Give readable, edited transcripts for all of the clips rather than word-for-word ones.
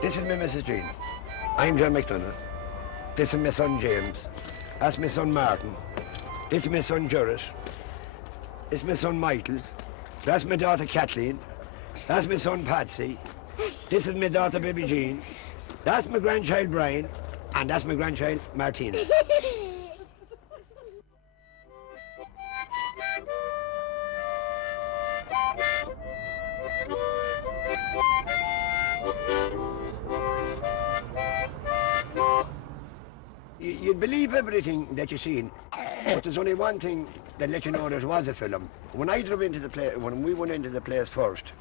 This is my Mrs. Jean. I'm John McDonough. This is my son James. That's my son Martin. This is my son Jarrett. This is my son Michael. That's my daughter Kathleen. That's my son Patsy. This is my daughter Baby Jean. That's my grandchild Brian. And that's my grandchild Martina. You'd believe everything that you seen, but there's only one thing that let you know that it was a film. When I drove into the place, when we went into the place first,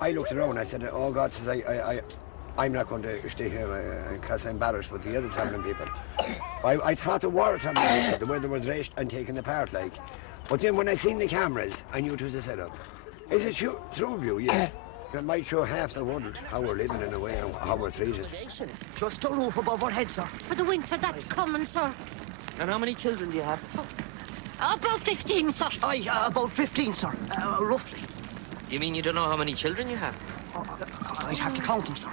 I looked around. I said, "Oh God," says I'm not going to stay here because I'm embarrassed with the other travelling people. I thought there were travelling people, the way they were dressed and taken apart, like. But then when I seen the cameras, I knew it was a setup. Is it true view? Yeah. It might show half the world how we're living in a way and how we're treated. Just a roof above our heads, sir. For the winter, that's coming, sir. And how many children do you have? About 15, sir. Aye, about 15, sir, roughly. You mean you don't know how many children you have? I'd have to count them, sir.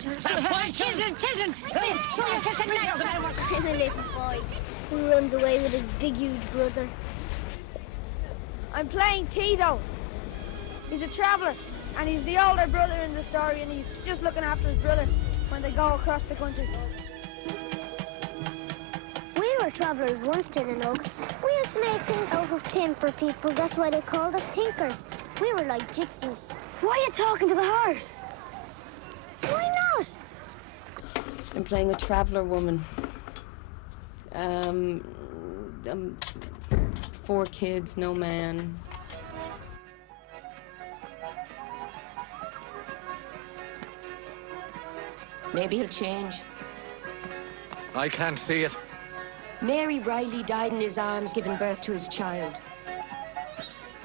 Children! Come here, show yourself the next one. I'm a little boy who runs away with his big, huge brother. I'm playing Tito. He's a traveller, and he's the older brother in the story, and he's just looking after his brother when they go across the country. We were travellers once, Oak. We used to make things out of tin for people. That's why they called us tinkers. We were like gypsies. Why are you talking to the horse? Why not? I'm playing a traveller woman. 4 kids, no man. Maybe he'll change. I can't see it. Mary Riley died in his arms, giving birth to his child.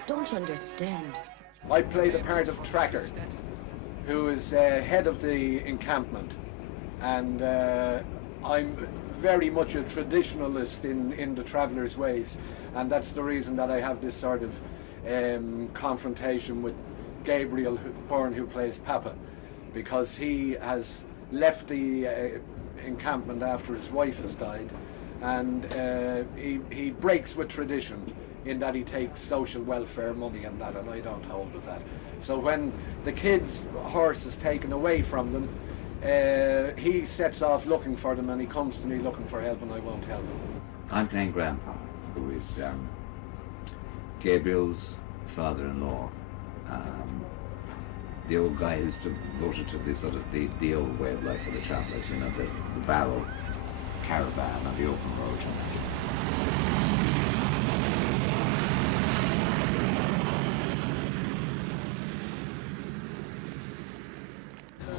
Don't you understand? I play the part of Tracker, who is head of the encampment. And I'm very much a traditionalist in the traveller's ways. And that's the reason that I have this sort of confrontation with Gabriel Byrne, who plays Papa, because he has left the encampment after his wife has died, and he breaks with tradition in that he takes social welfare money and that, and I don't hold with that. So when the kid's horse is taken away from them, he sets off looking for them, and he comes to me looking for help, and I won't help him. I'm playing Grandpa, who is Gabriel's father-in-law. The old guy who's devoted to the sort of the old way of life for the travellers, you know, the barrel caravan on the open road.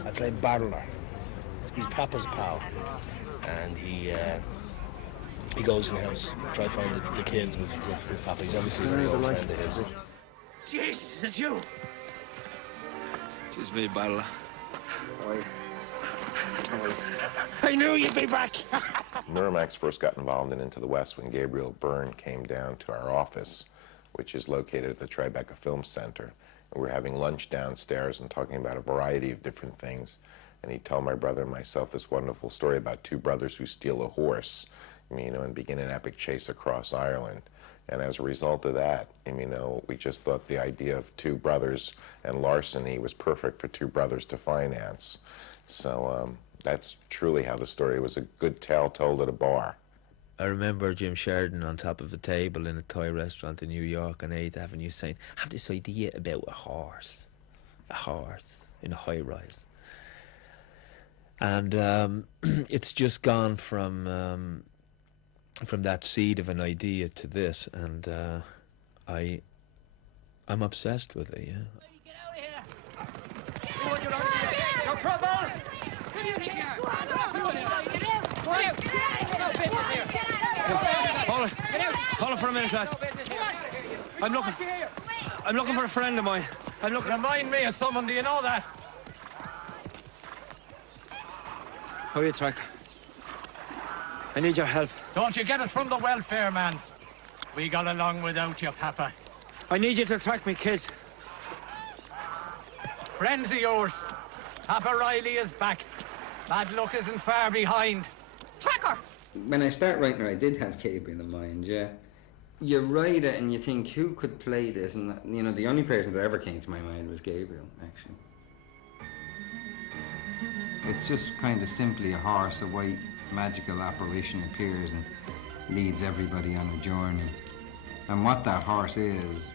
I play Byrne. He's Papa's pal, and he goes in the house, try to find the kids with Papa. He's obviously a very old friend of his. Jesus, is it you? It's me, Bala. I knew you'd be back. Miramax first got involved in Into the West when Gabriel Byrne came down to our office, which is located at the Tribeca Film Center. And we were having lunch downstairs and talking about a variety of different things. And he told my brother and myself this wonderful story about 2 brothers who steal a horse, you know, and begin an epic chase across Ireland. And as a result of that, you know, we just thought the idea of 2 brothers and larceny was perfect for 2 brothers to finance. So that's truly how the story was, a good tale told at a bar. I remember Jim Sheridan on top of a table in a Thai restaurant in New York on 8th Avenue saying, I have this idea about a horse in a high-rise. And it's just gone from that seed of an idea to this, and I'm obsessed with it, yeah. Get out of here! Do what you don't do. You're pro bowler! Hold it for a minute, lads. I'm looking for a friend of mine. Remind me of someone, do you know that? How are you, Track? I need your help. Don't you get it from the welfare man? We got along without you, Papa. I need you to track me, kids. Friends of yours. Papa Riley is back. Bad luck isn't far behind. Tracker! When I start writing it, I did have Gabriel in mind, yeah. You write it and you think, who could play this? And, you know, the only person that ever came to my mind was Gabriel, actually. It's just kind of simply a horse, a white magical apparition appears and leads everybody on a journey. And what that horse is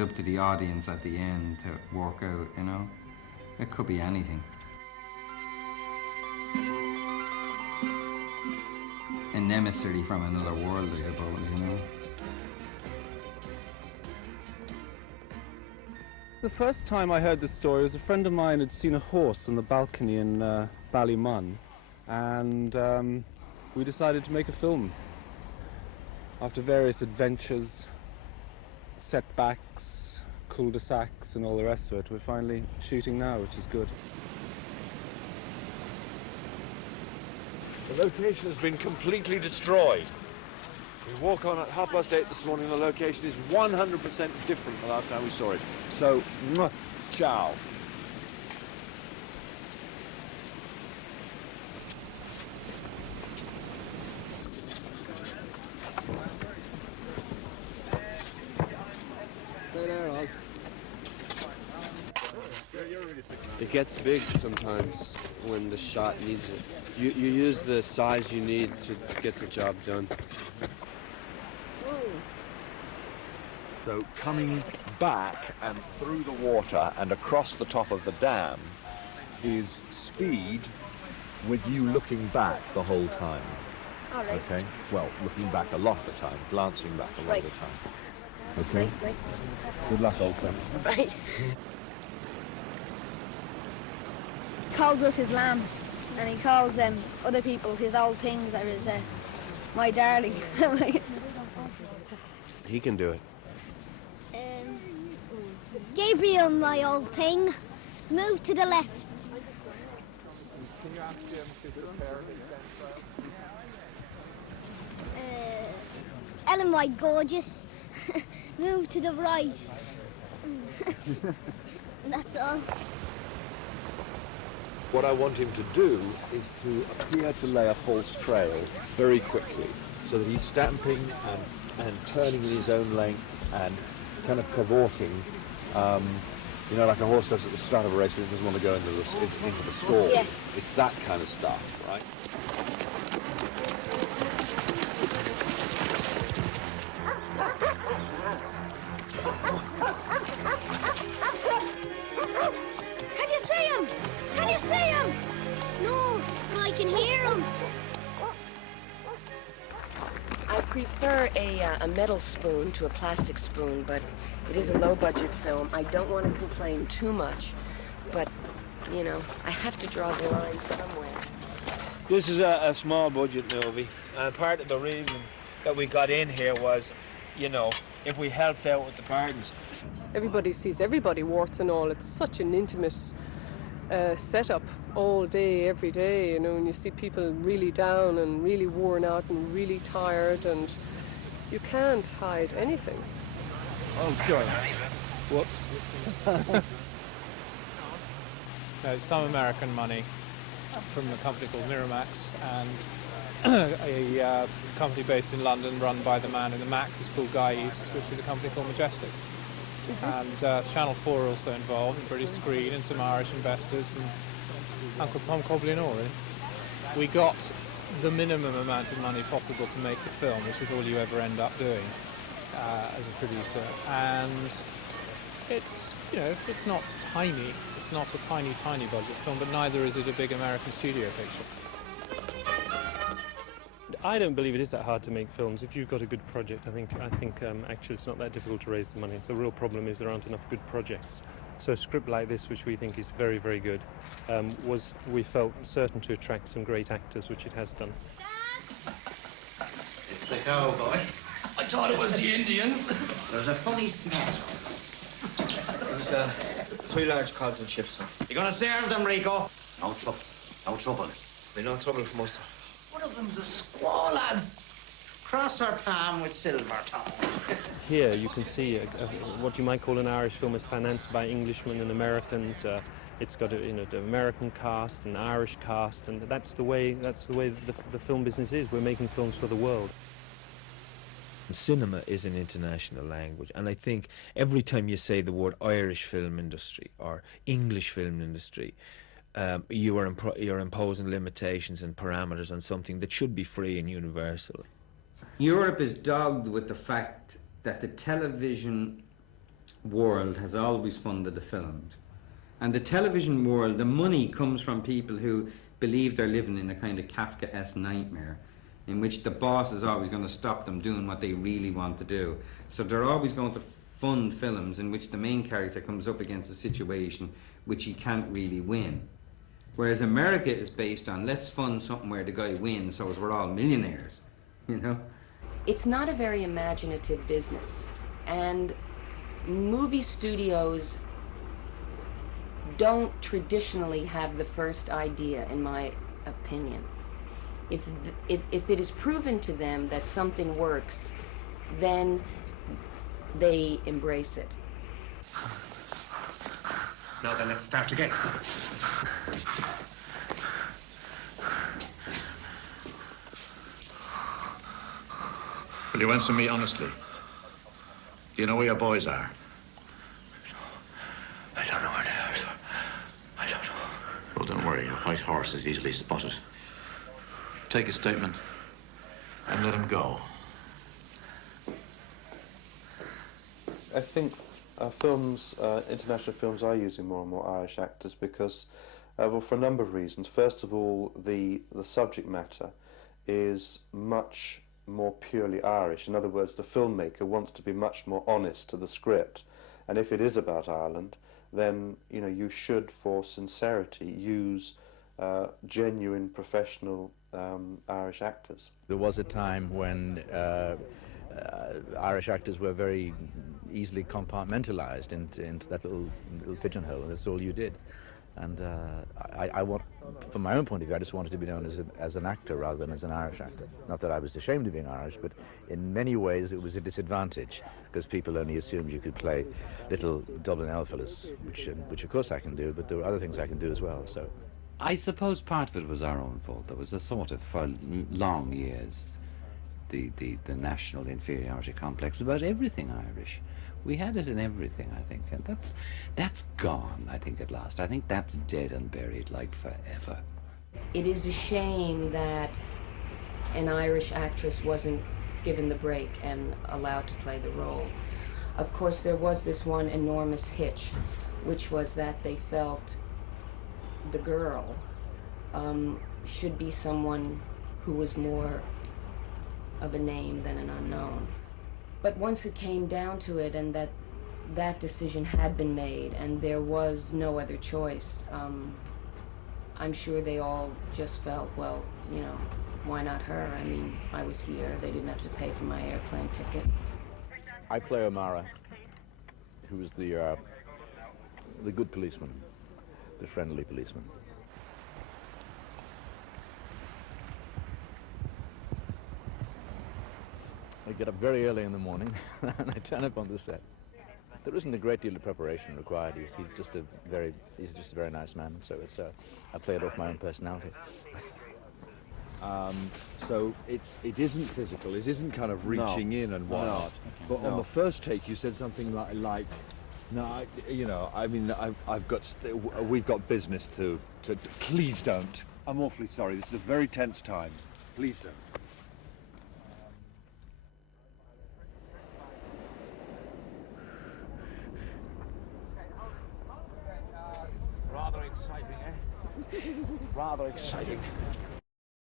up to the audience at the end to work out, you know? It could be anything. An emissary from another world, I suppose, you know? The first time I heard this story was a friend of mine had seen a horse on the balcony in Ballymun, and we decided to make a film. After various adventures, setbacks, cul-de-sacs and all the rest of it, we're finally shooting now, which is good. The location has been completely destroyed. We walk on at 8:30 this morning. The location is 100% different than the last time we saw it. So, ciao. It gets big sometimes when the shot needs it. You use the size you need to get the job done. So coming back and through the water and across the top of the dam is speed with you looking back the whole time. All right. Okay? Well, looking back a lot of the time, glancing back a lot of the time. Okay? Right. Good luck, old friend. Right. He calls us his lambs, and he calls other people his old things, or his my darling. He can do it. Gabriel, my old thing, move to the left. Can you ask him to prepare his Ellen, my gorgeous, move to the right. That's all. What I want him to do is to appear to lay a false trail very quickly, so that he's stamping and turning in his own length and kind of cavorting, you know, like a horse does at the start of a race when it doesn't want to go into the stall. Yeah. It's that kind of stuff, right? Can you see him? Can you see him? No, but I can hear him. I prefer a metal spoon to a plastic spoon, but it is a low-budget film. I don't want to complain too much, but, you know, I have to draw the line somewhere. This is a small-budget movie, and part of the reason that we got in here was, you know, if we helped out with the pardons. Everybody sees everybody, warts and all. It's such an intimate setup all day, every day, you know, and you see people really down and really worn out and really tired, and you can't hide anything. Oh, darn. Whoops. No, it's some American money from a company called Miramax, and a company based in London run by the man in the Mac who's called Guy East, which is a company called Majestic. And Channel 4 are also involved, and British Screen, and some Irish investors, and Uncle Tom Cobley and all, really. We got the minimum amount of money possible to make the film, which is all you ever end up doing as a producer. And it's, you know, it's not tiny. It's not a tiny, tiny budget film, but neither is it a big American studio picture. I don't believe it is that hard to make films. If you've got a good project, I think actually it's not that difficult to raise the money. The real problem is there aren't enough good projects. So a script like this, which we think is very, very good, was, we felt, certain to attract some great actors, which it has done. It's the cowboys. I thought it was the Indians. There's a funny smell. It was 3 large cods and chips, sir. You gonna serve them, Rico? No trouble. No trouble. Be no trouble from us, sir. One of them's a squaw, lads. Cross her palm with silver tongue. Here you can see what you might call an Irish film is financed by Englishmen and Americans. It's got the American cast, an Irish cast, and that's the way the film business is. We're making films for the world. Cinema is an international language, and I think every time you say the word Irish film industry or English film industry, you're imposing limitations and parameters on something that should be free and universal. Europe is dogged with the fact that the television world has always funded the films. And the television world, the money comes from people who believe they're living in a kind of Kafkaesque nightmare in which the boss is always going to stop them doing what they really want to do. So they're always going to fund films in which the main character comes up against a situation which he can't really win. Whereas America is based on, let's fund something where the guy wins so as we're all millionaires, you know? It's not a very imaginative business, and movie studios don't traditionally have the first idea, in my opinion. If it is proven to them that something works, then they embrace it. Now then, let's start again. Will you answer me honestly? Do you know where your boys are? I don't know where they are, sir. I don't know. Well, don't worry. A white horse is easily spotted. Take a statement and let him go. I think films, international films, are using more and more Irish actors because, well, for a number of reasons. First of all, the subject matter is much more purely Irish. In other words, the filmmaker wants to be much more honest to the script, and if it is about Ireland, then you should, for sincerity, use genuine professional Irish actors. There was a time when Irish actors were very easily compartmentalized into that little pigeonhole, and that's all you did. And I want, from my own point of view, I just wanted to be known as an actor rather than as an Irish actor. Not that I was ashamed of being Irish, but in many ways it was a disadvantage because people only assumed you could play little Dublin elf-fellas, which of course I can do, but there were other things I can do as well. So I suppose part of it was our own fault. There was a sort of, for long years, the national inferiority complex about everything Irish. We had it in everything, I think, and that's gone, I think, at last. I think that's dead and buried, like, forever. It is a shame that an Irish actress wasn't given the break and allowed to play the role. Of course, there was this one enormous hitch, which was that they felt the girl should be someone who was more of a name than an unknown. But once it came down to it and that decision had been made and there was no other choice, I'm sure they all just felt, well, why not her? I mean, I was here. They didn't have to pay for my airplane ticket. I play O'Mara, who was the good policeman, the friendly policeman. I get up very early in the morning and I turn up on the set. There isn't a great deal of preparation required. He's just a very nice man. So I play it off my own personality. So it isn't physical. It isn't kind of reaching in and whatnot. No. But on the first take, you said something like, "No, we've got business to. Please don't. I'm awfully sorry. This is a very tense time. Please don't." Rather exciting, eh? Rather exciting.